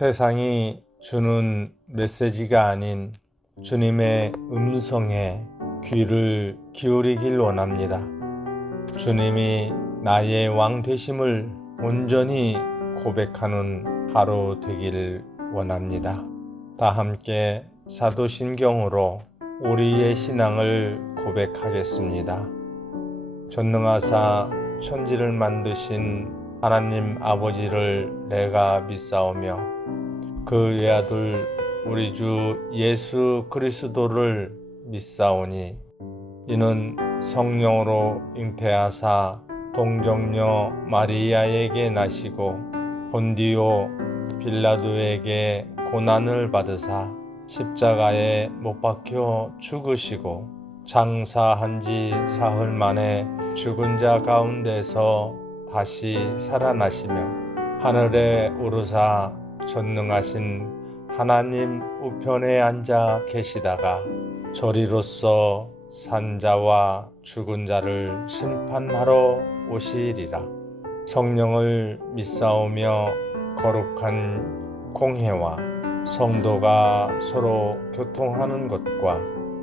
세상이 주는 메시지가 아닌 주님의 음성에 귀를 기울이길 원합니다. 주님이 나의 왕 되심을 온전히 고백하는 하루 되길 원합니다. 다 함께 사도신경으로 우리의 신앙을 고백하겠습니다. 전능하사 천지를 만드신 하나님 아버지를 내가 믿사오며 그 외아들 우리 주 예수 그리스도를 믿사오니 이는 성령으로 잉태하사 동정녀 마리아에게 나시고 본디오 빌라도에게 고난을 받으사 십자가에 못 박혀 죽으시고 장사한 지 사흘 만에 죽은 자 가운데서 다시 살아나시며 하늘에 오르사 전능하신 하나님 우편에 앉아 계시다가 저리로서 산자와 죽은 자를 심판하러 오시리라. 성령을 믿사오며 거룩한 공회와 성도가 서로 교통하는 것과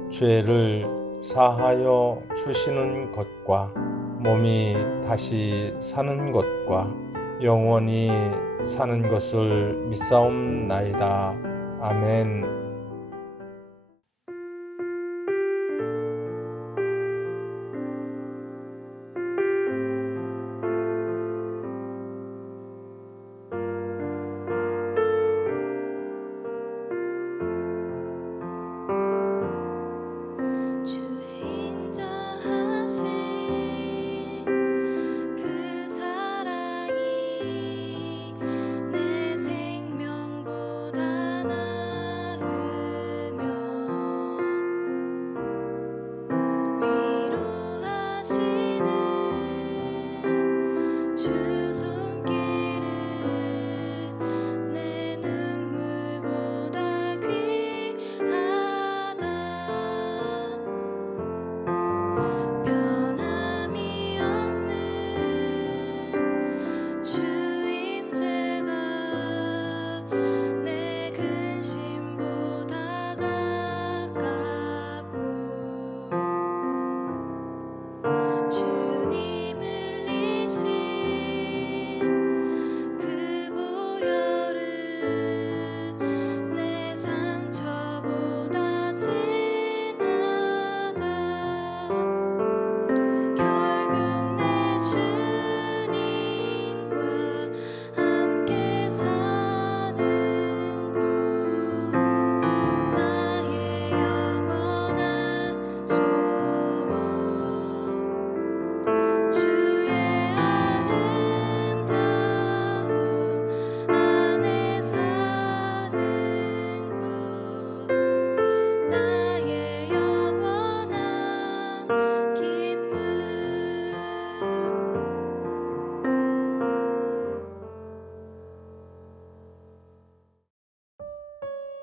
죄를 사하여 주시는 것과 몸이 다시 사는 것과 영원히 사는 것을 믿사옵나이다. 아멘.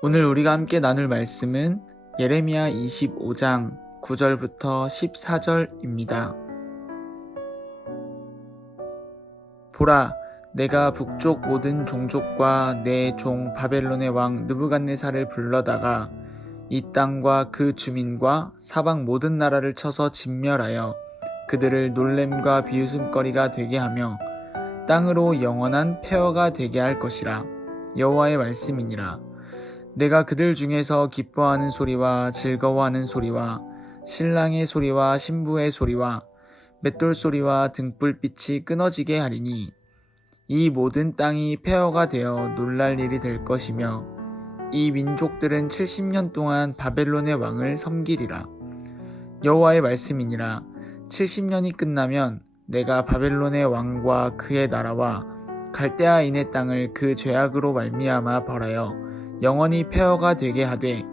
오늘 우리가 함께 나눌 말씀은 예레미야 25장 9절부터 14절입니다. 보라, 내가 북쪽 모든 종족과 내 종 바벨론의 왕 느부갓네살을 불러다가 이 땅과 그 주민과 사방 모든 나라를 쳐서 진멸하여 그들을 놀램과 비웃음거리가 되게 하며 땅으로 영원한 폐허가 되게 할 것이라. 여호와의 말씀이니라. 내가 그들 중에서 기뻐하는 소리와 즐거워하는 소리와 신랑의 소리와 신부의 소리와 맷돌 소리와 등불빛이 끊어지게 하리니 이 모든 땅이 폐허가 되어 놀랄 일이 될 것이며 이 민족들은 70년 동안 바벨론의 왕을 섬기리라. 여호와의 말씀이니라. 70년이 끝나면 내가 바벨론의 왕과 그의 나라와 갈대아인의 땅을 그 죄악으로 말미암아 벌하여 영원히 폐허가 되게 하되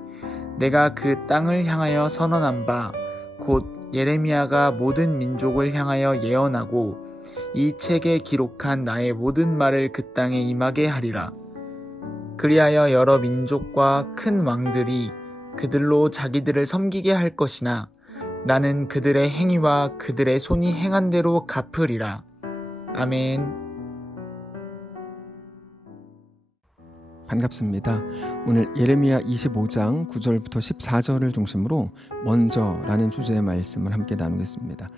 내가 그 땅을 향하여 선언한 바 곧 예레미야가 모든 민족을 향하여 예언하고 이 책에 기록한 나의 모든 말을 그 땅에 임하게 하리라. 그리하여 여러 민족과 큰 왕들이 그들로 자기들을 섬기게 할 것이나 나는 그들의 행위와 그들의 손이 행한 대로 갚으리라. 아멘. 반갑습니다. 오늘 예레미야 25장 9절부터 14절을 중심으로 먼저라는 주제의 말씀을 함께 나누겠습니다.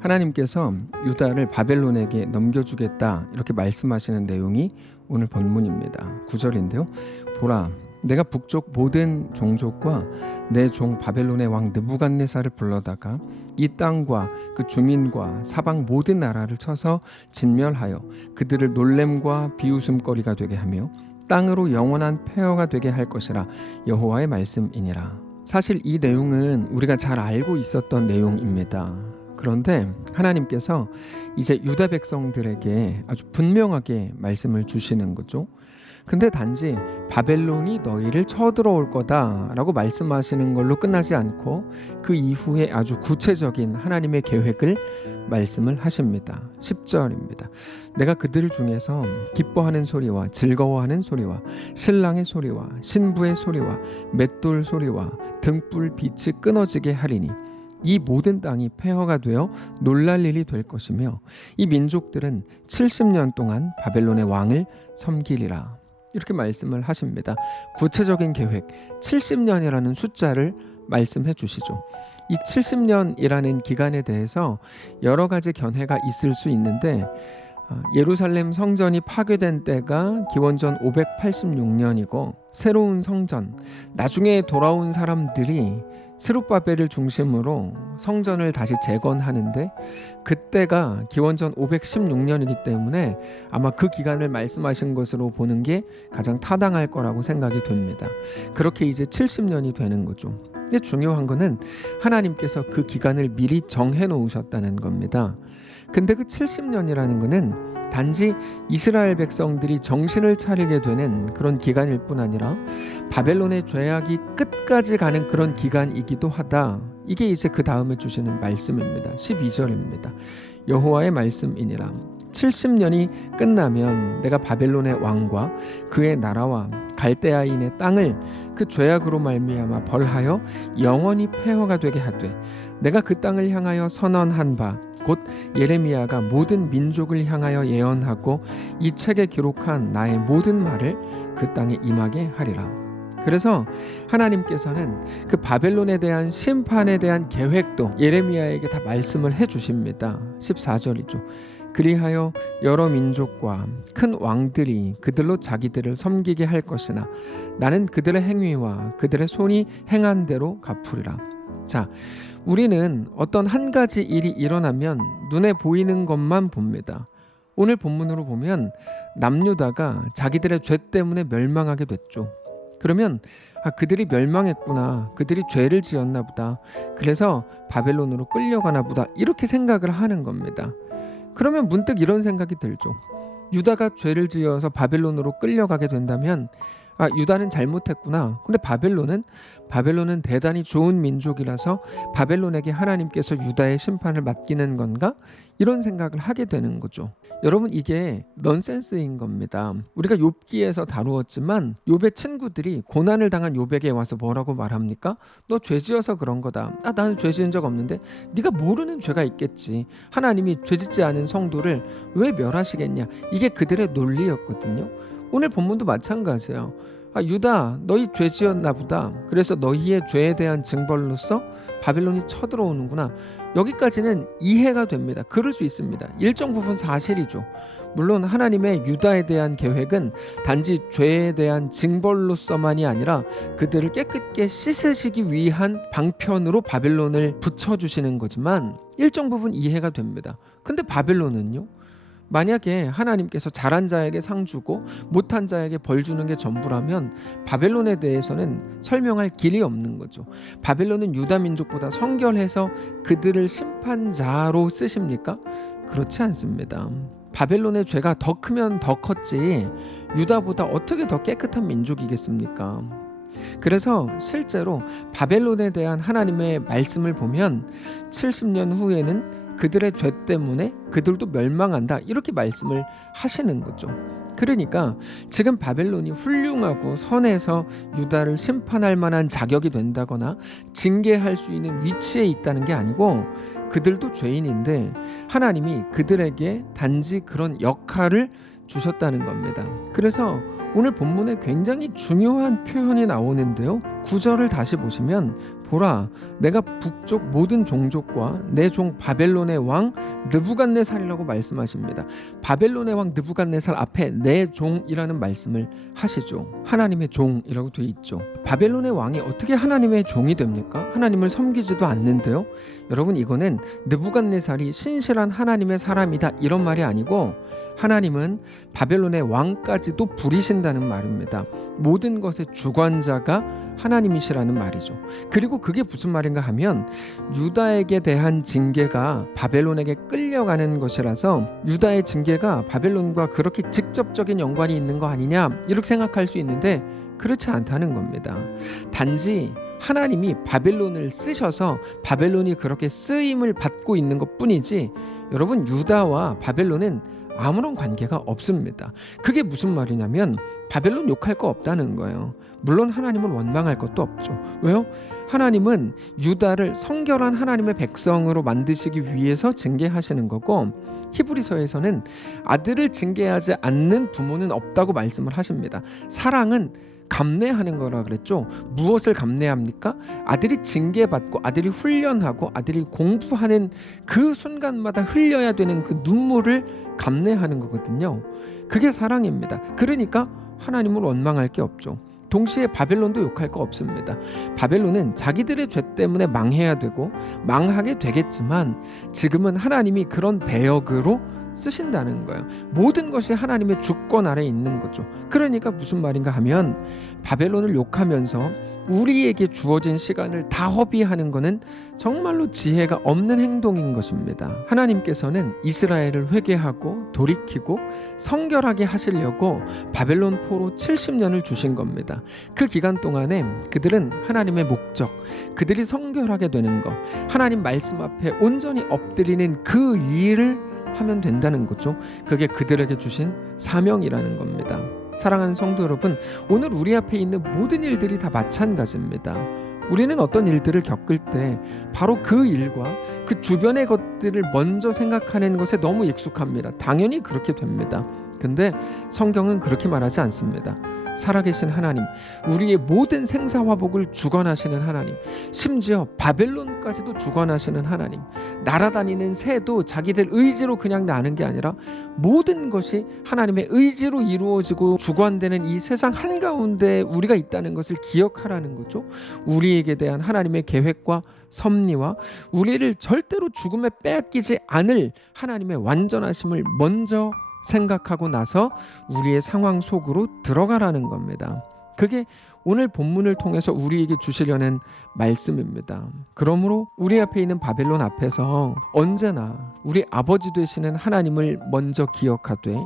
하나님께서 유다를 바벨론에게 넘겨주겠다 이렇게 말씀하시는 내용이 오늘 본문입니다. 9절인데요. 보라, 내가 북쪽 모든 종족과 내 종 바벨론의 왕 느부갓네살을 불러다가 이 땅과 그 주민과 사방 모든 나라를 쳐서 진멸하여 그들을 놀램과 비웃음거리가 되게 하며 땅으로 영원한 폐허가 되게 할 것이라 여호와의 말씀이니라. 사실 이 내용은 우리가 잘 알고 있었던 내용입니다. 그런데 하나님께서 이제 유다 백성들에게 아주 분명하게 말씀을 주시는 거죠. 근데 단지 바벨론이 너희를 쳐들어올 거다라고 말씀하시는 걸로 끝나지 않고 그 이후에 아주 구체적인 하나님의 계획을 말씀을 하십니다. 10절입니다. 내가 그들 중에서 기뻐하는 소리와 즐거워하는 소리와 신랑의 소리와 신부의 소리와 맷돌 소리와 등불 빛이 끊어지게 하리니 이 모든 땅이 폐허가 되어 놀랄 일이 될 것이며 이 민족들은 70년 동안 바벨론의 왕을 섬기리라. 이렇게 말씀을 하십니다. 구체적인 계획 70년이라는 숫자를 말씀해 주시죠. 이 70년이라는 기간에 대해서 여러 가지 견해가 있을 수 있는데 예루살렘 성전이 파괴된 때가 기원전 586년이고 새로운 성전, 나중에 돌아온 사람들이 스룹바벨을 중심으로 성전을 다시 재건하는데 그때가 기원전 516년이기 때문에 아마 그 기간을 말씀하신 것으로 보는 게 가장 타당할 거라고 생각이 됩니다. 그렇게 이제 70년이 되는 거죠. 근데 중요한 거는 하나님께서 그 기간을 미리 정해 놓으셨다는 겁니다. 근데 그 70년이라는 거는 단지 이스라엘 백성들이 정신을 차리게 되는 그런 기간일 뿐 아니라 바벨론의 죄악이 끝까지 가는 그런 기간이기도 하다. 이게 이제 그 다음에 주시는 말씀입니다. 12절입니다. 여호와의 말씀이니라. 70년이 끝나면 내가 바벨론의 왕과 그의 나라와 갈대아인의 땅을 그 죄악으로 말미암아 벌하여 영원히 폐허가 되게 하되 내가 그 땅을 향하여 선언한 바 곧 예레미야가 모든 민족을 향하여 예언하고 이 책에 기록한 나의 모든 말을 그 땅에 임하게 하리라. 그래서 하나님께서는 그 바벨론에 대한 심판에 대한 계획도 예레미야에게 다 말씀을 해주십니다. 14절이죠. 그리하여 여러 민족과 큰 왕들이 그들로 자기들을 섬기게 할 것이나 나는 그들의 행위와 그들의 손이 행한 대로 갚으리라. 자, 우리는 어떤 한 가지 일이 일어나면 눈에 보이는 것만 봅니다. 오늘 본문으로 보면 남유다가 자기들의 죄 때문에 멸망하게 됐죠. 그러면 그들이 멸망했구나, 그들이 죄를 지었나 보다, 그래서 바벨론으로 끌려가나 보다, 이렇게 생각을 하는 겁니다. 그러면 문득 이런 생각이 들죠. 유다가 죄를 지어서 바벨론으로 끌려가게 된다면 유다는 잘못했구나. 근데 바벨론은 대단히 좋은 민족이라서 바벨론에게 하나님께서 유다의 심판을 맡기는 건가? 이런 생각을 하게 되는 거죠. 여러분, 이게 넌센스인 겁니다. 우리가 욥기에서 다루었지만 욥의 친구들이 고난을 당한 욥에게 와서 뭐라고 말합니까? 너 죄 지어서 그런 거다. 나는 죄 지은 적 없는데 네가 모르는 죄가 있겠지. 하나님이 죄 짓지 않은 성도를 왜 멸하시겠냐. 이게 그들의 논리였거든요. 오늘 본문도 마찬가지예요. 유다, 너희 죄 지었나 보다. 그래서 너희의 죄에 대한 징벌로서 바벨론이 쳐들어오는구나. 여기까지는 이해가 됩니다. 그럴 수 있습니다. 일정 부분 사실이죠. 물론 하나님의 유다에 대한 계획은 단지 죄에 대한 징벌로서만이 아니라 그들을 깨끗게 씻으시기 위한 방편으로 바벨론을 붙여주시는 거지만 일정 부분 이해가 됩니다. 근데 바벨론은요? 만약에 하나님께서 잘한 자에게 상 주고 못한 자에게 벌 주는 게 전부라면 바벨론에 대해서는 설명할 길이 없는 거죠. 바벨론은 유다 민족보다 성결해서 그들을 심판자로 쓰십니까? 그렇지 않습니다. 바벨론의 죄가 더 크면 더 컸지 유다보다 어떻게 더 깨끗한 민족이겠습니까? 그래서 실제로 바벨론에 대한 하나님의 말씀을 보면 70년 후에는 그들의 죄 때문에 그들도 멸망한다, 이렇게 말씀을 하시는 거죠. 그러니까 지금 바벨론이 훌륭하고 선해서 유다를 심판할 만한 자격이 된다거나 징계할 수 있는 위치에 있다는 게 아니고 그들도 죄인인데 하나님이 그들에게 단지 그런 역할을 주셨다는 겁니다. 그래서 오늘 본문에 굉장히 중요한 표현이 나오는데요. 9절을 다시 보시면 보라 내가 북쪽 모든 종족과 내 종 바벨론의 왕 느부갓네살이라고 말씀하십니다. 바벨론의 왕 느부갓네살 앞에 내 종이라는 말씀을 하시죠. 하나님의 종이라고 되어 있죠. 바벨론의 왕이 어떻게 하나님의 종이 됩니까? 하나님을 섬기지도 않는데요. 여러분 이거는 느부갓네살이 신실한 하나님의 사람이다 이런 말이 아니고 하나님은 바벨론의 왕까지도 부리신다는 말입니다. 모든 것의 주관자가 하나님이시라는 말이죠. 그리고 그게 무슨 말인가 하면 유다에게 대한 징계가 바벨론에게 끌려가는 것이라서 유다의 징계가 바벨론과 그렇게 직접적인 연관이 있는 거 아니냐 이렇게 생각할 수 있는데 그렇지 않다는 겁니다. 단지 하나님이 바벨론을 쓰셔서 바벨론이 그렇게 쓰임을 받고 있는 것 뿐이지 여러분 유다와 바벨론은 아무런 관계가 없습니다. 그게 무슨 말이냐면 바벨론 욕할 거 없다는 거예요. 물론 하나님은 원망할 것도 없죠. 왜요? 하나님은 유다를 성결한 하나님의 백성으로 만드시기 위해서 징계하시는 거고 히브리서에서는 아들을 징계하지 않는 부모는 없다고 말씀을 하십니다. 사랑은 감내하는 거라 그랬죠. 무엇을 감내합니까? 아들이 징계받고 아들이 훈련하고 아들이 공부하는 그 순간마다 흘려야 되는 그 눈물을 감내하는 거거든요. 그게 사랑입니다. 그러니까 하나님을 원망할 게 없죠. 동시에 바벨론도 욕할 거 없습니다. 바벨론은 자기들의 죄 때문에 망해야 되고 망하게 되겠지만 지금은 하나님이 그런 배역으로 쓰신다는 거예요. 모든 것이 하나님의 주권 아래에 있는 거죠. 그러니까 무슨 말인가 하면 바벨론을 욕하면서 우리에게 주어진 시간을 다 허비하는 것은 정말로 지혜가 없는 행동인 것입니다. 하나님께서는 이스라엘을 회개하고 돌이키고 성결하게 하시려고 바벨론 포로 70년을 주신 겁니다. 그 기간 동안에 그들은 하나님의 목적, 그들이 성결하게 되는 것, 하나님 말씀 앞에 온전히 엎드리는 그 일을 하면 된다는 거죠. 그게 그들에게 주신 사명이라는 겁니다. 사랑하는 성도 여러분, 오늘 우리 앞에 있는 모든 일들이 다 마찬가지입니다. 우리는 어떤 일들을 겪을 때 바로 그 일과 그 주변의 것들을 먼저 생각하는 것에 너무 익숙합니다. 당연히 그렇게 됩니다. 근데 성경은 그렇게 말하지 않습니다. 살아계신 하나님, 우리의 모든 생사화복을 주관하시는 하나님, 심지어 바벨론까지도 주관하시는 하나님, 날아다니는 새도 자기들 의지로 그냥 나는 게 아니라 모든 것이 하나님의 의지로 이루어지고 주관되는 이 세상 한가운데 우리가 있다는 것을 기억하라는 거죠. 우리에게 대한 하나님의 계획과 섭리와 우리를 절대로 죽음에 빼앗기지 않을 하나님의 완전하심을 먼저 생각하고 나서 우리의 상황 속으로 들어가라는 겁니다. 그게 오늘 본문을 통해서 우리에게 주시려는 말씀입니다. 그러므로 우리 앞에 있는 바벨론 앞에서 언제나 우리 아버지 되시는 하나님을 먼저 기억하되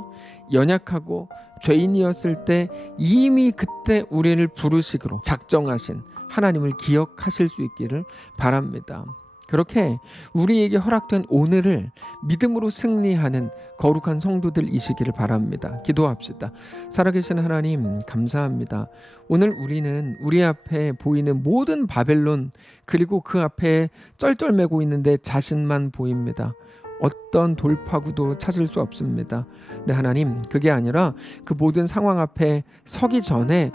연약하고 죄인이었을 때 이미 그때 우리를 부르시기로 작정하신 하나님을 기억하실 수 있기를 바랍니다. 그렇게 우리에게 허락된 오늘을 믿음으로 승리하는 거룩한 성도들이시기를 바랍니다. 기도합시다. 살아계신 하나님 감사합니다. 오늘 우리는 우리 앞에 보이는 모든 바벨론 그리고 그 앞에 쩔쩔매고 있는데 자신만 보입니다. 어떤 돌파구도 찾을 수 없습니다. 네, 하나님 그게 아니라 그 모든 상황 앞에 서기 전에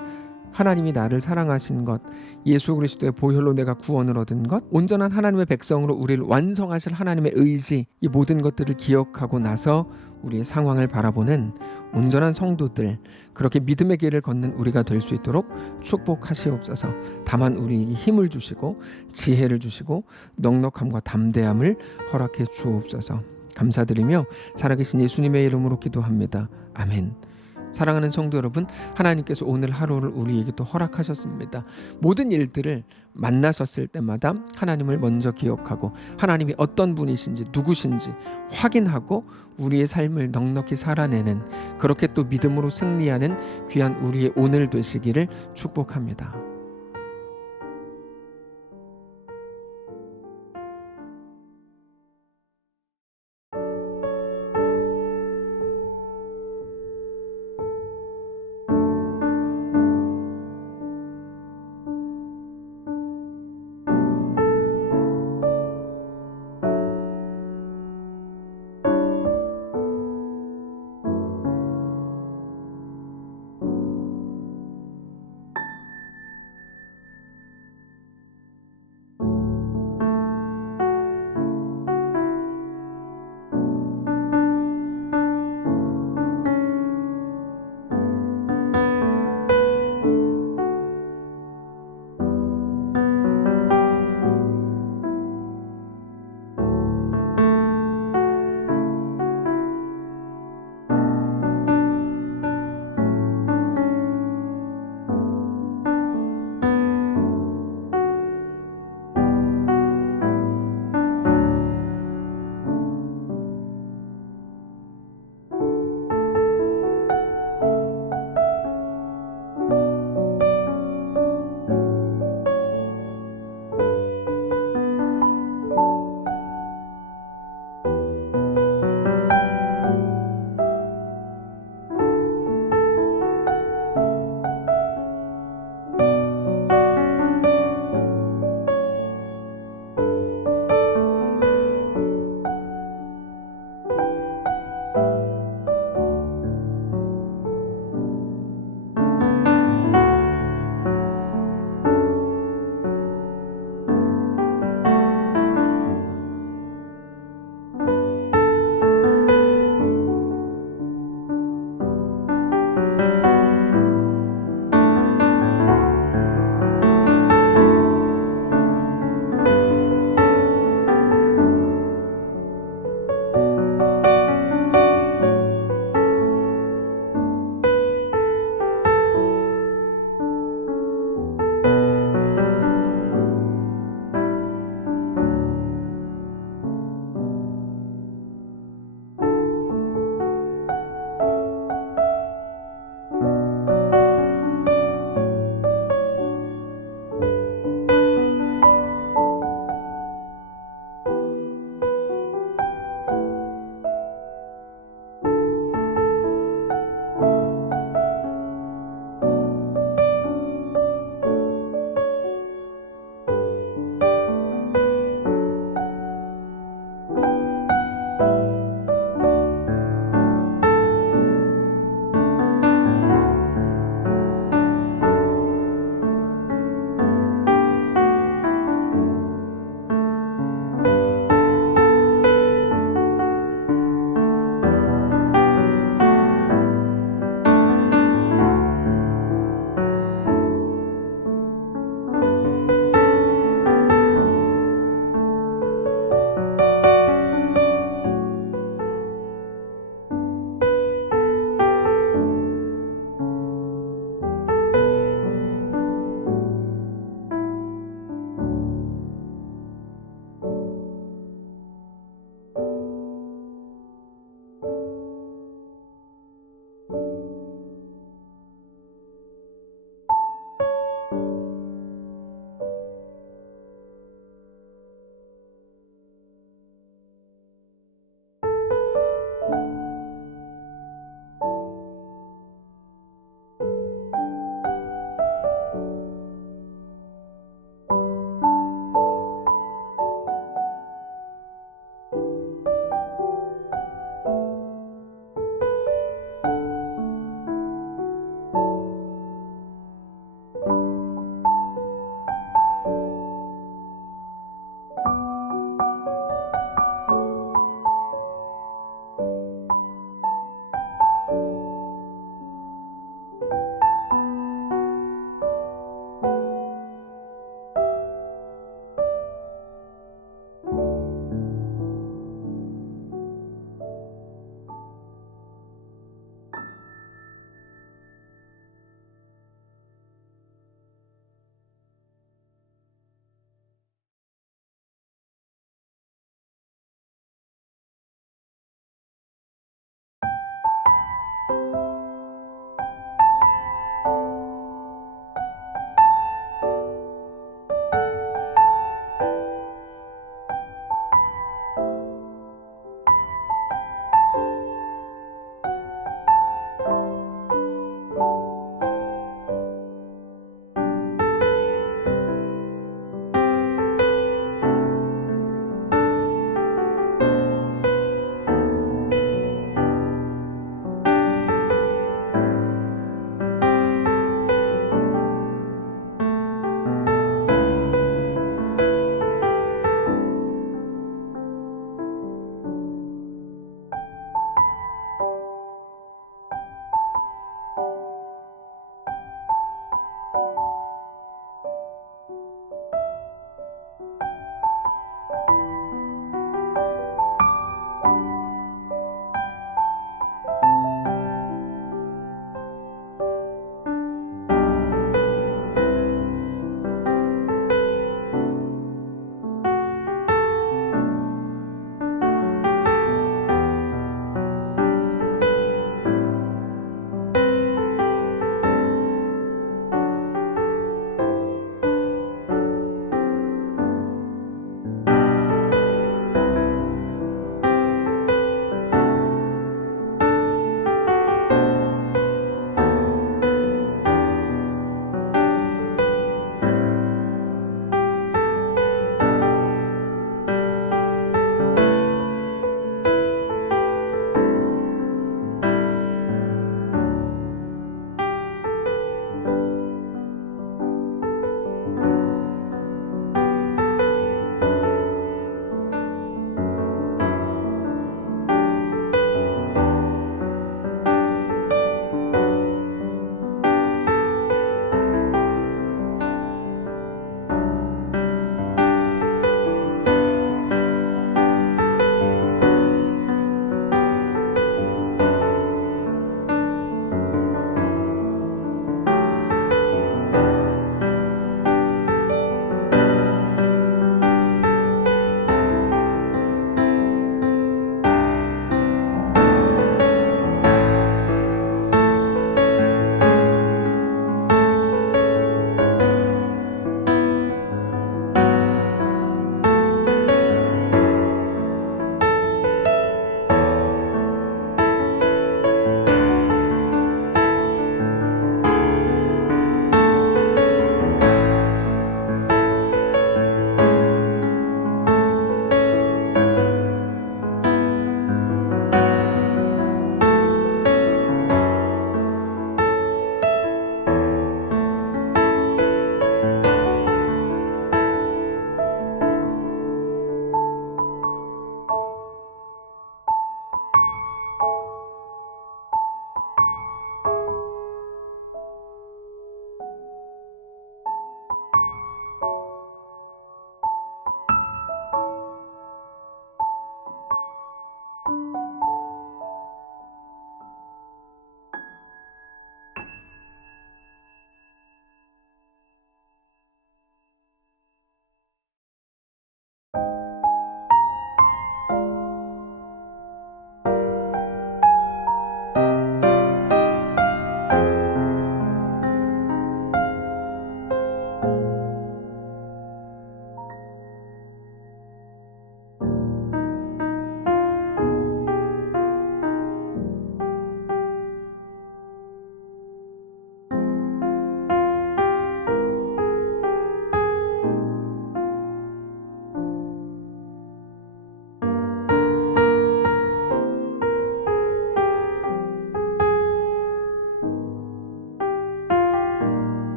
하나님이 나를 사랑하신 것, 예수 그리스도의 보혈로 내가 구원을 얻은 것, 온전한 하나님의 백성으로 우리를 완성하실 하나님의 의지, 이 모든 것들을 기억하고 나서 우리의 상황을 바라보는 온전한 성도들, 그렇게 믿음의 길을 걷는 우리가 될 수 있도록 축복하시옵소서. 다만 우리에게 힘을 주시고 지혜를 주시고 넉넉함과 담대함을 허락해 주옵소서. 감사드리며 살아계신 예수님의 이름으로 기도합니다. 아멘. 사랑하는 성도 여러분, 하나님께서 오늘 하루를 우리에게 또 허락하셨습니다. 모든 일들을 만나셨을 때마다 하나님을 먼저 기억하고 하나님이 어떤 분이신지 누구신지 확인하고 우리의 삶을 넉넉히 살아내는, 그렇게 또 믿음으로 승리하는 귀한 우리의 오늘 되시기를 축복합니다.